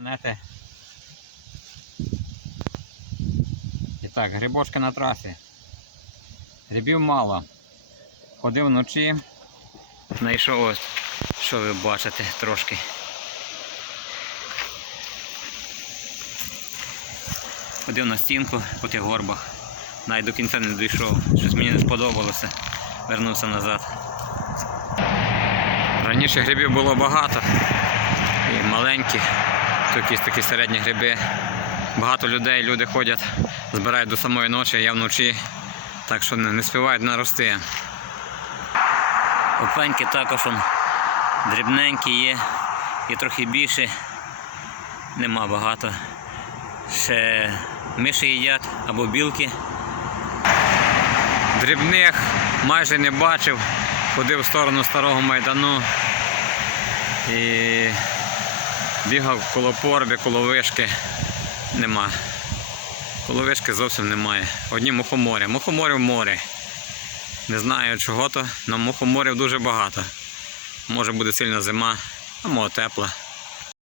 Монети. І так, грибочки на трасі. Грибів мало. Ходив вночі. Знайшов ось, що ви бачите трошки. Ходив на стінку по тих горбах. Навіть до кінця не дійшов. Щось мені не сподобалося. Вернувся назад. Раніше грибів було багато. І маленькі, то якісь такі середні гриби. Багато людей, люди ходять, збирають до самої ночі, я вночі, так що не співають нарости. Опеньки також он, дрібненькі є, і трохи більше, нема багато. Ще миші їдять або білки. Дрібних майже не бачив, ходив в сторону старого майдану і бігав коло порби, коло вишки. Нема. Коло вишки зовсім немає. Одні мухоморі. Мухоморів море. Не знаю чого то, але мухоморів дуже багато. Може буде сильна зима, а може тепла.